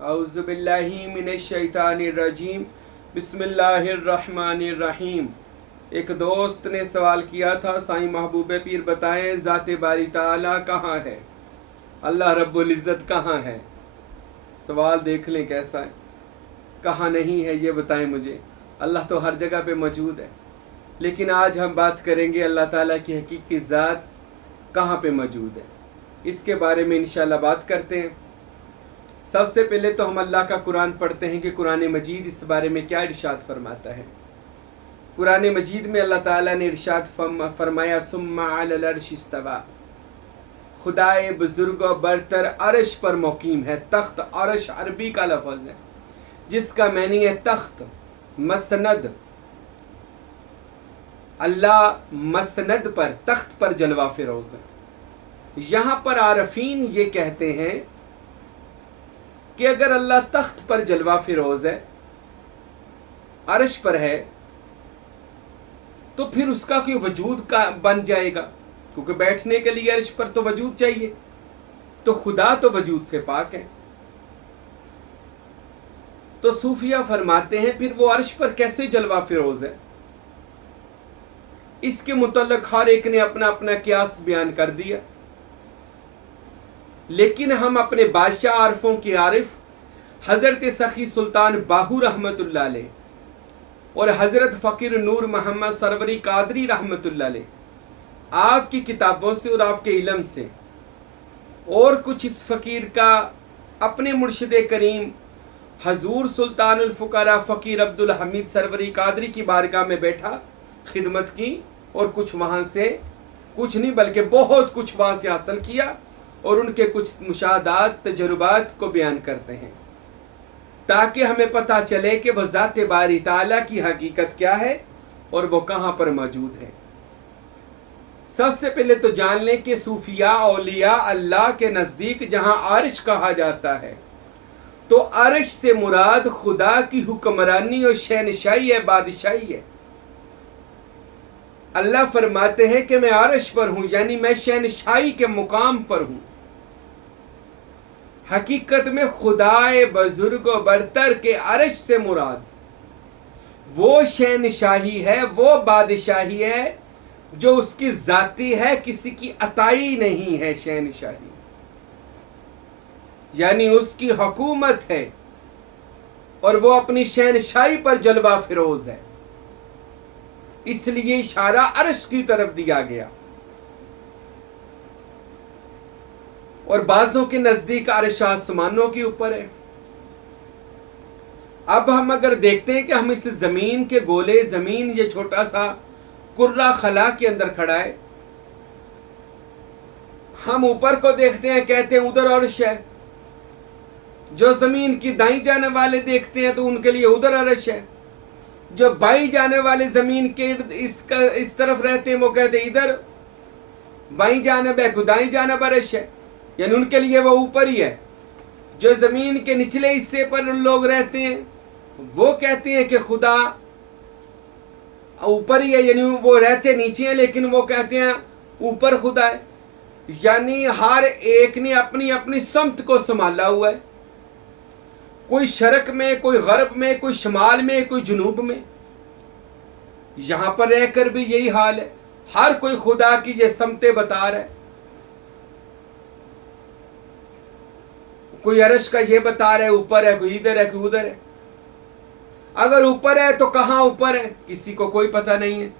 औज़ुबिल्लाहि मिनश्शैतानिर्रजीम बिस्मिल्लाहिर्रहमानिर्रहीम। एक दोस्त ने सवाल किया था, साईं महबूब पीर बताएं ज़ाते बारी ताला कहाँ है, अल्लाह रब्बुल इज़्ज़त कहाँ है। सवाल देख लें कैसा है, कहाँ नहीं है ये बताएं मुझे। अल्लाह तो हर जगह पे मौजूद है, लेकिन आज हम बात करेंगे अल्लाह ताला की हकीकी ज़ात कहाँ पे मौजूद है, इसके बारे में इंशाल्लाह बात करते हैं। सबसे पहले तो हम अल्लाह का कुरान पढ़ते हैं कि कुरान मजीद इस बारे में क्या इरशाद फरमाता है। कुरान मजीद में अल्लाह ताला ने इरशाद फरमाया, सुम्मा अलल अर्श इस्तवा, खुदाए बुजुर्ग बरतर अर्श पर मुकीम है। तख्त, अर्श अरबी का लफ्ज़ है जिसका मैनी है तख्त, मसनद। अल्लाह मसनद पर, तख्त पर जलवा फिरोज है। यहाँ पर आरफीन ये कहते हैं कि अगर अल्लाह तख्त पर जलवा फिरोज है, अर्श पर है, तो फिर उसका कोई वजूद का बन जाएगा, क्योंकि बैठने के लिए अर्श पर तो वजूद चाहिए। तो खुदा तो वजूद से पाक है। तो सूफिया फरमाते हैं फिर वो अर्श पर कैसे जलवा फिरोज है। इसके मुतल्लिक हर एक ने अपना अपना कियास बयान कर दिया, लेकिन हम अपने बादशाह आरफों के आरिफ हज़रत सखी सुल्तान बाहू रहमतुल्लाह अलैह और हज़रत फ़कीर नूर मोहम्मद सरवरी कादरी रहमतुल्लाह अलैह आपकी किताबों से और आपके इल्म से, और कुछ इस फ़कीर का अपने मुर्शिद करीम हजूर सुल्तानुल फ़ुक़रा फ़कीर अब्दुल हमीद सरवरी कादरी की बारगाह में बैठा खिदमत की, और कुछ वहाँ से, कुछ नहीं बल्कि बहुत कुछ वहाँ से हासिल किया, और उनके कुछ मुशाहदात तजुर्बात को बयान करते हैं ताकि हमें पता चले कि वह ज़ाते बारी ताला की हकीकत क्या है और वो कहाँ पर मौजूद है। सबसे पहले तो जान लें कि सूफिया औलिया अल्लाह के नज़दीक जहाँ अर्श कहा जाता है, तो अर्श से मुराद खुदा की हुक्मरानी और शहनशाही है, बादशाही है। अल्लाह फरमाते हैं कि मैं अर्श पर हूँ, यानी मैं शहनशाही के मुकाम पर हूँ। हकीकत में खुदाए बुजुर्ग बरतर के अर्श से मुराद वो शहनशाही है, वो बादशाही है जो उसकी जाती है, किसी की अताई नहीं है। शहनशाही यानी उसकी हुकूमत है और वो अपनी शहनशाही पर जलवा फिरोज है, इसलिए इशारा अर्श की तरफ दिया गया। और बाजों के नजदीक अर्श आसमानों के ऊपर है। अब हम अगर देखते हैं कि हम इस जमीन के गोले, जमीन ये छोटा सा कुर्रा खला के अंदर खड़ा है, हम ऊपर को देखते हैं, कहते हैं उधर अर्श है। जो जमीन की दाईं जाने वाले देखते हैं तो उनके लिए उधर अर्श है। जो बाईं जाने वाले जमीन के इस तरफ रहते हैं वो कहते हैं इधर बाईं जानब है, दाईं जानब अर्श है, यानी उनके लिए वो ऊपर ही है। जो जमीन के निचले हिस्से पर लोग रहते हैं वो कहते हैं कि खुदा ऊपर ही है, यानी वो रहते नीचे हैं लेकिन वो कहते हैं ऊपर खुदा है। यानी हर एक ने अपनी अपनी समत को संभाला हुआ है, कोई शर्क में, कोई गरब में, कोई शमाल में, कोई जुनूब में। यहां पर रहकर भी यही हाल है, हर कोई खुदा की ये समते बता रहा है। कोई अर्श का ये बता रहा है ऊपर है, कोई इधर है, कोई उधर है। अगर ऊपर है तो कहां ऊपर है किसी को कोई पता नहीं है।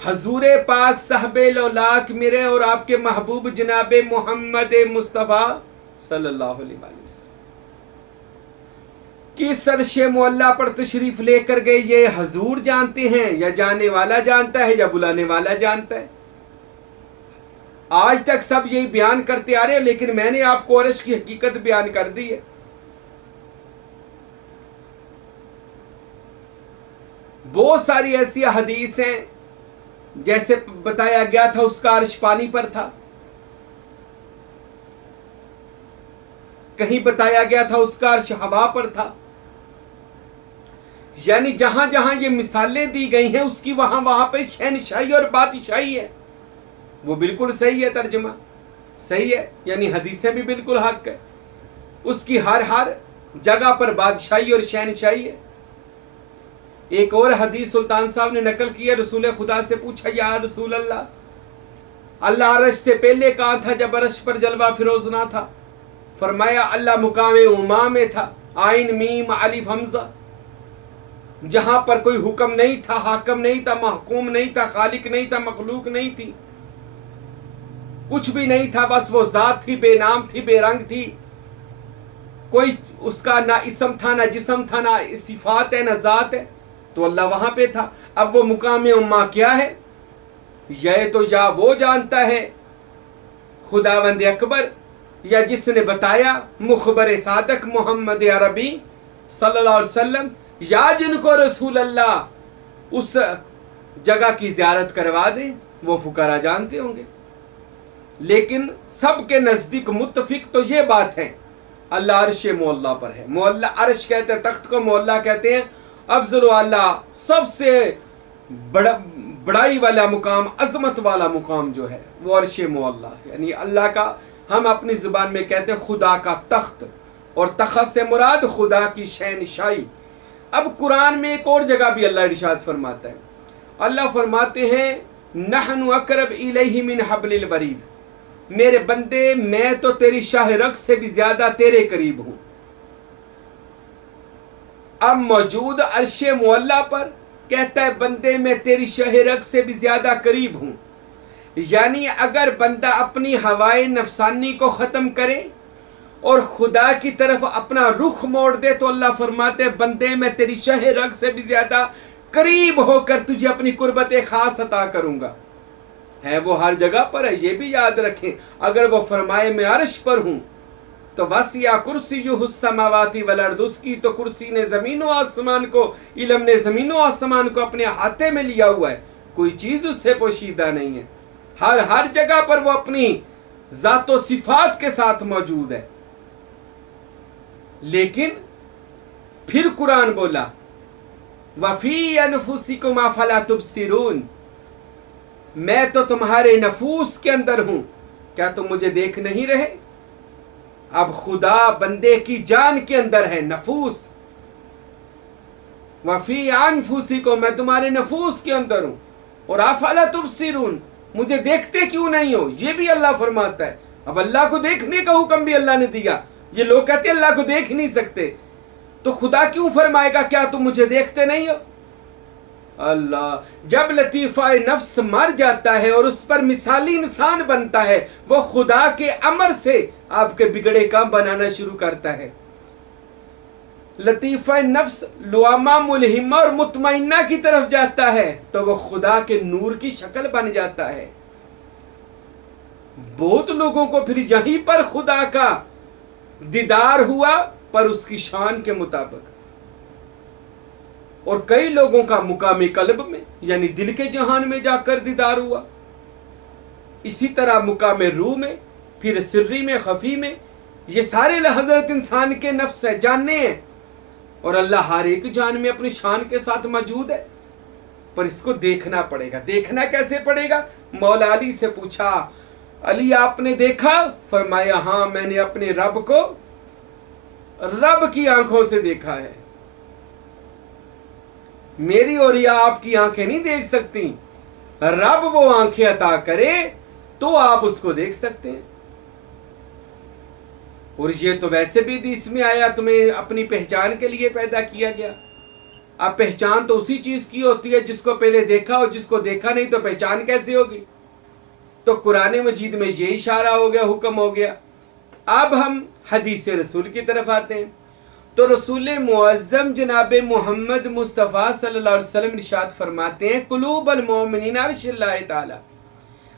हजूरे पाक साहबे लौलाक मेरे और आपके महबूब जनाबे मोहम्मद मुस्तफ़ा सल्लल्लाहु अलैहि वसल्लम किस अर्शे मुअल्ला पर तशरीफ लेकर गए, ये हजूर जानते हैं या जाने वाला जानता है या बुलाने वाला जानता है। आज तक सब यही बयान करते आ रहे हैं, लेकिन मैंने आपको अर्श की हकीकत बयान कर दी है। बहुत सारी ऐसी हदीस हैं, जैसे बताया गया था उसका अर्श पानी पर था, कहीं बताया गया था उसका अर्श हवा पर था। यानी जहां जहां ये मिसालें दी गई हैं उसकी वहां वहां पे शहनशाही और बादशाही है। वो बिल्कुल सही है तर्जुमा। सही है, यानी हदीसें भी बिल्कुल हक है। उसकी हर हर जगह पर बादशाही और शहनशाही है। एक और हदीस सुल्तान साहब ने नकल की है, रसूल खुदा से पूछा, या रसूल अल्लाह, अल्लाह अरश से पहले कहाँ था जब अरश पर जलवा फिरोज ना था? फरमाया अल्लाह मुकाम उमा में था, आइन मीम अलिफ हमजा, जहां पर कोई हुक्म नहीं था, हाकम नहीं था, महकूम नहीं था, खालिक नहीं था, मखलूक नहीं थी, कुछ भी नहीं था, बस वो जात थी, बेनाम थी, बेरंग थी, कोई उसका ना इसम था, ना जिस्म था, ना सिफात है, ना जात है, तो अल्लाह वहां पे था। अब वो मुकाम उम्मा क्या है? यह तो या वो जानता है खुदावंद अकबर, या जिसने बताया मुखबर सादक मोहम्मद अरबी सल्लल्लाहु अलैहि वसल्लम, या जिनको रसूल अल्लाह उस जगह की ज़ियारत करवा दे, वो फुकरा जानते होंगे। लेकिन सबके नज़दीक मुत्तफिक तो ये बात है, अल्लाह अर्श मोल्ला पर है। मोल्ला अर्श कहते हैं, तख्त को मोल्ला कहते हैं। अफजल वाला, सबसे बड़ाई वाला मुकाम, अजमत वाला मुकाम जो है वो अर्श मोल्ला, यानी अल्लाह का, हम अपनी जुबान में कहते हैं खुदा का तख्त, और तख्त से मुराद खुदा की शहनशाही। अब कुरान में एक और जगह भी अल्लाह इरशाद फरमाता है, अल्लाह फरमाते हैं, नहनु अकरब इलैहि मिन हब्लिल वरीद, मेरे बंदे मैं तो तेरी शाह रग से भी ज्यादा तेरे करीब हूं। अब मौजूद अर्शे मुअल्ला पर कहता है, बंदे मैं तेरी शाह रग से भी ज्यादा करीब हूं। यानी अगर बंदा अपनी हवाए नफसानी को खत्म करे और खुदा की तरफ अपना रुख मोड़ दे, तो अल्लाह फरमाते हैं, बंदे मैं तेरी शाह रग से भी ज्यादा करीब होकर तुझे अपनी कुर्बत खास अता करूंगा। है वो हर जगह पर है, ये भी याद रखें। अगर वो फरमाए मैं अर्श पर हूं, तो वसिया कुर्सीयुहु समावाति वल अर्द, उसकी तो कुर्सी ने जमीन और आसमान को, इल्म ने जमीन और आसमान को अपने हाथे में लिया हुआ है, कोई चीज उससे पोशीदा नहीं है। हर जगह पर वो अपनी जातो सिफात के साथ मौजूद है। लेकिन फिर कुरान बोला, वफी अनफुसिकुम अफला तुबसिरून, मैं तो तुम्हारे नफूस के अंदर हूं, क्या तुम मुझे देख नहीं रहे? अब खुदा बंदे की जान के अंदर है, नफूस। वफी अनफुसिकुम, मैं तुम्हारे नफूस के अंदर हूं, और अफला तुबसिरून, मुझे देखते क्यों नहीं हो? ये भी अल्लाह फरमाता है। अब अल्लाह को देखने का हुक्म भी अल्लाह ने दिया। ये लोग कहते हैं अल्लाह को देख नहीं सकते, तो खुदा क्यों फरमाएगा क्या तुम मुझे देखते नहीं हो? अल्लाह जब लतीफ़ा नफ्स मर जाता है और उस पर मिसाली इंसान बनता है, वो खुदा के अमर से आपके बिगड़े काम बनाना शुरू करता है। लतीफ़ा नफ्स लुआमा मुलहिमा और मुतमइन्ना की तरफ जाता है, तो वो खुदा के नूर की शक्ल बन जाता है। बहुत लोगों को फिर यहीं पर खुदा का दीदार हुआ, पर उसकी शान के मुताबिक, और कई लोगों का मुकामी कल्ब में, यानी दिल के जहान में जाकर दीदार हुआ। इसी तरह मुकामे रूह में, फिर सिर्री में, खफी में, ये सारे हजरत इंसान के नफ्स है, जानने हैं, और अल्लाह हर एक जान में अपनी शान के साथ मौजूद है, पर इसको देखना पड़ेगा। देखना कैसे पड़ेगा? मौला अली से पूछा, अली आपने देखा? फरमाया हाँ, मैंने अपने रब को रब की आंखों से देखा है। मेरी और या आपकी आंखें नहीं देख सकती, रब वो आंखें अता करे तो आप उसको देख सकते हैं। और ये तो वैसे भी हदीस में आया, तुम्हें अपनी पहचान के लिए पैदा किया गया। अब पहचान तो उसी चीज की होती है जिसको पहले देखा, और जिसको देखा नहीं तो पहचान कैसे होगी? तो कुरान मजीद में ये इशारा हो गया, हुक्म हो गया। अब हम हदीस रसूल की तरफ आते हैं। तो रसूल मुअज्जम जनाब मोहम्मद मुस्तफ़ा सल्लल्लाहु अलैहि वसल्लम इरशाद फरमाते हैं, कुलूबल मोमिनीन अर्शिल्लाह ताला,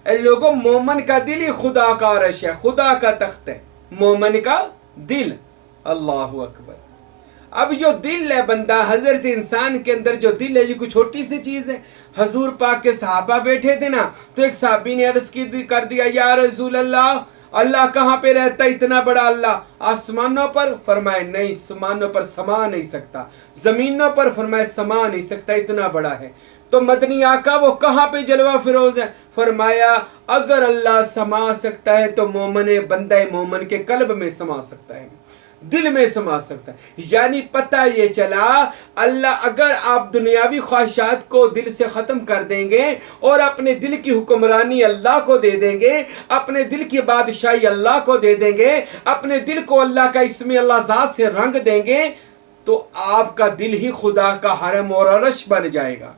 लोगों मोमन का दिल ही खुदा का अर्श है, खुदा का तख्त है, मोमन का दिल। अल्लाहु अकबर। अब जो दिल है बंदा, हजरत इंसान के अंदर जो दिल है, ये कोई छोटी सी चीज है। हजूर पाक के सहाबा बैठे थे ना, तो एक साहबी ने अर्ज कर दिया, या रसूल अल्लाह, अल्लाह कहाँ पे रहता है इतना बड़ा अल्लाह? आसमानों पर? फरमाए नहीं, आसमानों पर समा नहीं सकता। जमीनों पर? फरमाए समा नहीं सकता, इतना बड़ा है। तो मदनी आका वो कहाँ पे जलवा फिरोज है? फरमाया अगर अल्लाह समा सकता है तो मोमन बंदा मोमन के कल्ब में समा सकता है, दिल में समा सकता है। यानी पता ये चला अल्लाह, अगर आप दुनियावी ख्वाहिशात को दिल से ख़त्म कर देंगे और अपने दिल की हुक्मरानी अल्लाह को दे देंगे, अपने दिल की बादशाही अल्लाह को दे देंगे, अपने दिल को अल्लाह का इस्म अल्लाह ज़ात से रंग देंगे, तो आपका दिल ही खुदा का हरम और अरश बन जाएगा।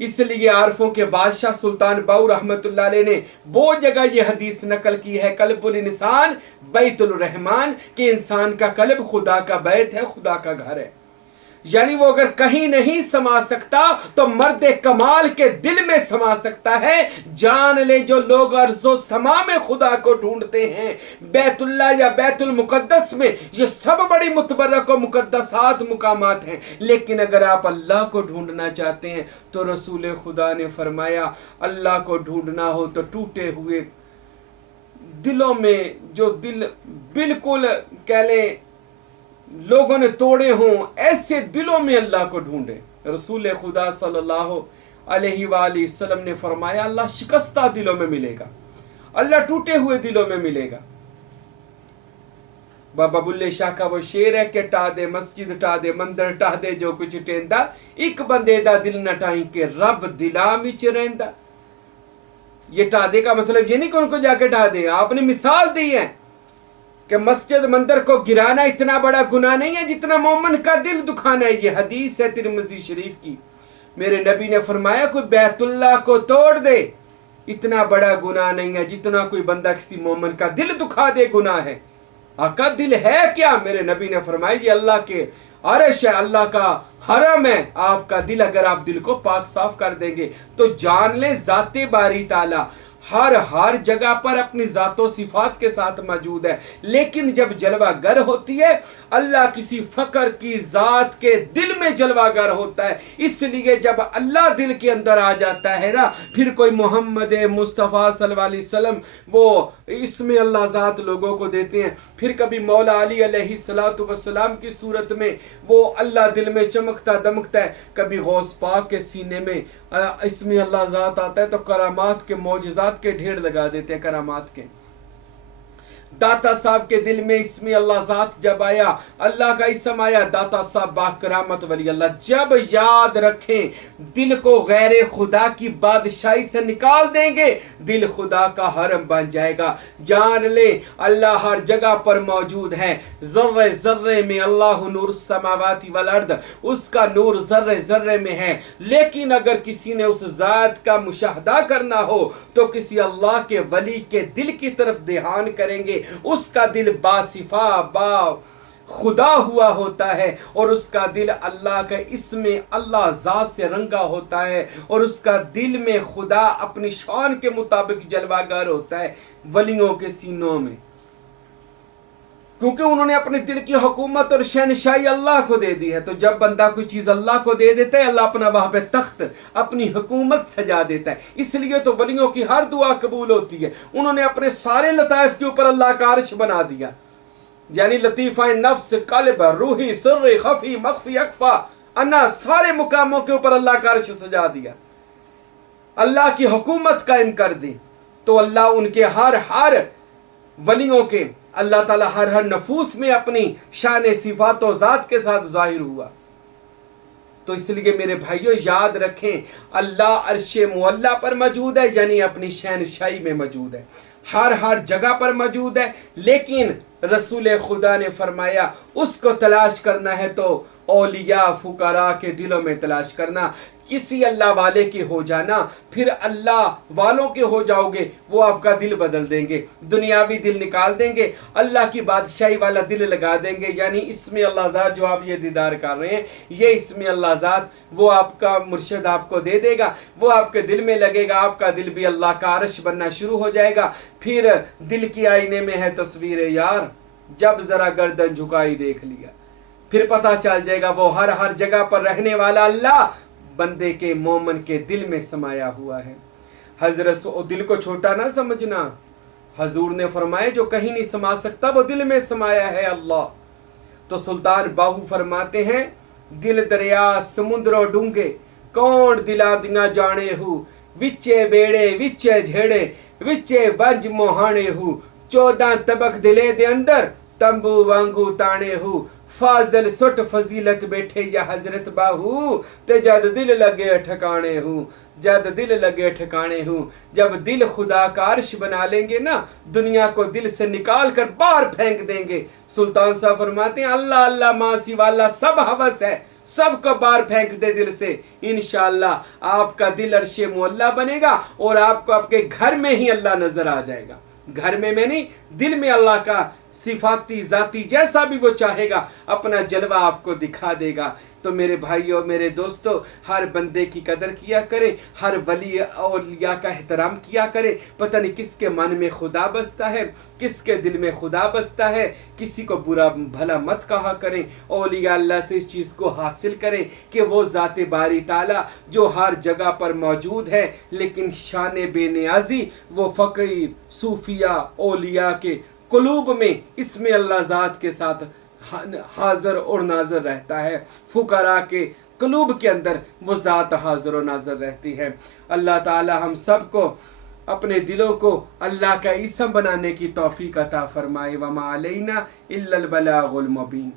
इसलिए आरफों के बादशाह सुल्तान बाहू रहमतुल्लाह अलैह ने वो जगह ये हदीस नकल की है, कल्बुल इंसान बैतुल रहमान, कि इंसान का कल्ब खुदा का बैत है, खुदा का घर है। यानी वो अगर कहीं नहीं समा सकता तो मर्द कमाल के दिल में समा सकता है। जान ले जो लोग अर्ज़ो समा में खुदा को ढूंढते हैं, बैतुल्लाह या बैतुल मुकद्दस में, ये सब बड़ी मुतबर्रक और मुकद्दसात मुकामात हैं, लेकिन अगर आप अल्लाह को ढूंढना चाहते हैं तो रसूल खुदा ने फरमाया अल्लाह को ढूंढना हो तो टूटे हुए दिलों में, जो दिल बिल्कुल कह लें लोगों ने तोड़े हों, ऐसे दिलों में अल्लाह को ढूंढे। रसूल खुदा सल्लल्लाहु अलैहि वसल्लम ने फरमाया अल्लाह शिकस्ता दिलों में मिलेगा, अल्लाह टूटे हुए दिलों में मिलेगा। बाबा बुल्ले शाह का वो शेर है कि टा दे मस्जिद टा दे मंदिर टा दे जो कुछ टेंदा, एक बंदे दा दिल न टाई के रब दिला विच रहिंदा। ये टा दे का मतलब ये नहीं कि उनको जाके टा दे, आपने मिसाल दी है कि मस्जिद मंदिर को गिराना इतना बड़ा गुनाह नहीं है जितना मोमन का दिल दुखाना है। ये हदीस है तिरमिज़ी शरीफ की। मेरे नबी ने फरमाया कोई बैतुल्लाह को तोड़ दे इतना बड़ा गुनाह नहीं है जितना कोई बंदा किसी मोमन का दिल दुखा दे गुनाह है। आका दिल है क्या? मेरे नबी ने फरमाया ये अल्लाह के अर्श है, अल्लाह का हरम है। आपका दिल, अगर आप दिल को पाक साफ कर देंगे तो जान ले जाते बारी ताला हर जगह पर अपनी जातो सिफात के साथ मौजूद है। लेकिन जब जलवागर होती है अल्लाह किसी फकर की जात के दिल में जलवागर होता है। इसलिए जब अल्लाह दिल के अंदर आ जाता है ना, फिर कोई मोहम्मद मुस्तफ़ा सल्लल्लाहु अलैहि वसल्लम वो इसमें अल्लाह जात लोगों को देते हैं। फिर कभी मौला अली अलैहिस्सलातु वस्सलाम की सूरत में वो अल्लाह दिल में चमकता दमकता है। कभी गौस पाक के सीने में इसमें अल्लाह जात आता है तो करामात के मौजज़ात के ढेर लगा देते हैं। करामात के दाता साहब के दिल में इसमें अल्लाह जात जब आया, अल्लाह का इसम आया, दाता साहब बाकरामत वली अल्लाह। जब याद रखें दिल को गैर खुदा की बादशाही से निकाल देंगे, दिल खुदा का हरम बन जाएगा। जान ले अल्लाह हर जगह पर मौजूद है। जर्रे जर्रे में अल्लाह नूर समावाती वल अर्द, उसका नूर जर्रे जर्रे में है। लेकिन अगर किसी ने उस जात का मुशाहदा करना हो तो किसी अल्लाह के वली के दिल की तरफ ध्यान करेंगे, उसका दिल बासिफा बा खुदा हुआ होता है और उसका दिल अल्लाह के इसमें अल्लाह जात से रंगा होता है और उसका दिल में खुदा अपनी शान के मुताबिक जलवागर होता है वलियों के सीनों में, क्योंकि उन्होंने अपने दिल की हुकूमत और शहनशाही अल्लाह को दे दी है। तो जब बंदा कोई चीज अल्लाह को दे देता है, अल्लाह अपना वहां पे तख्त अपनी हुकूमत सजा देता है। इसलिए तो वलियों की हर दुआ कबूल होती है। उन्होंने अपने सारे लताइफ के ऊपर अल्लाह का अर्श बना दिया, यानी लतीफ़ा नफ्स कल्ब रूही सिर्र खफी मख्फी अखफा अन्ना, सारे मुकामों के ऊपर अल्लाह का अर्श सजा दिया, अल्लाह की हुकूमत कायम कर दी। तो अल्लाह उनके हर वलियों के अल्लाह ताला हर नफूस में अपनी शान सिफात और जात के साथ जाहिर हुआ। तो इसलिए मेरे भाइयों याद रखें अल्लाह अर्शे मुअल्ला पर मौजूद है, यानी अपनी शहनशाही में मौजूद है, हर जगह पर मौजूद है। लेकिन रसूल खुदा ने फरमाया उसको तलाश करना है तो औलिया फुकरा के दिलों में तलाश करना। किसी अल्लाह वाले के हो जाना, फिर अल्लाह वालों के हो जाओगे, वो आपका दिल बदल देंगे, दुनियावी दिल निकाल देंगे, अल्लाह की बादशाही वाला दिल लगा देंगे। यानी इसमें अल्लाह ज़ात जो आप ये दीदार कर रहे हैं, ये इसमें अल्लाह ज़ात वो आपका मुर्शिद आपको दे देगा, वो आपके दिल में लगेगा, आपका दिल भी अल्लाह का अर्श बनना शुरू हो जाएगा। फिर दिल की आईने में है तस्वीर यार, जब जरा गर्दन झुकाई देख लिया, फिर पता चल जाएगा वो हर जगह पर रहने वाला अल्लाह बंदे के मोमन के दिल में समाया हुआ है। हजरत दिल को छोटा ना समझना, हजूर ने फरमाया जो कहीं नहीं समा सकता वो दिल में समाया है अल्लाह। तो सुल्तान बाहू फरमाते हैं दिल दरिया समुद्रों डूंगे कौन दिला दिया जाने हूँ, विचे बेड़े विचे झेड़े विचे बज मोहाने हूँ, 14 तबक दिले दे अंदर तंबू वांगू ताने हूँ, फाजल सुट फजीलत बैठे या हजरत बाहू, ते जद दिल लगे ठिकाने हूँ, जद दिल लगे ठिकाने हूँ। जब दिल खुदा का अर्श बना लेंगे ना, दुनिया को दिल से निकाल कर बाहर फेंक देंगे। सुल्तान साहब फरमाते हैं अल्लाह अल्लाह मासी वाला सब हवस है, सबको बाहर फेंक दे दिल से, इंशाअल्लाह आपका दिल अर्शे मुअल्ला बनेगा और आपको आपके घर में ही अल्लाह नजर आ जाएगा। घर में नहीं, दिल में अल्लाह का सिफाती जाती जैसा भी वो चाहेगा अपना जलवा आपको दिखा देगा। तो मेरे भाइयों मेरे दोस्तों, हर बंदे की कदर किया करें, हर वली औलिया का एहतराम किया करें। पता नहीं किसके मन में खुदा बसता है, किसके दिल में खुदा बसता है, किसी को बुरा भला मत कहा करें। औलिया अल्लाह से इस चीज़ को हासिल करें कि वो ज़ाते बारी ताला जो हर जगह पर मौजूद है, लेकिन शान बेनियाजी वो फ़कीर सूफिया औलिया के कुलूब में, इसमें अल्लाह ज़ात के साथ हाजिर और नाजर रहता है। फुकरा के कुलूब के अंदर वो ज़ात हाजिर और नाजर रहती है। अल्लाह ताला हम सब को अपने दिलों को अल्लाह का इसम बनाने की तौफीक अता फरमाए। वमा अलैना इल्लल बलागुल मुबीन।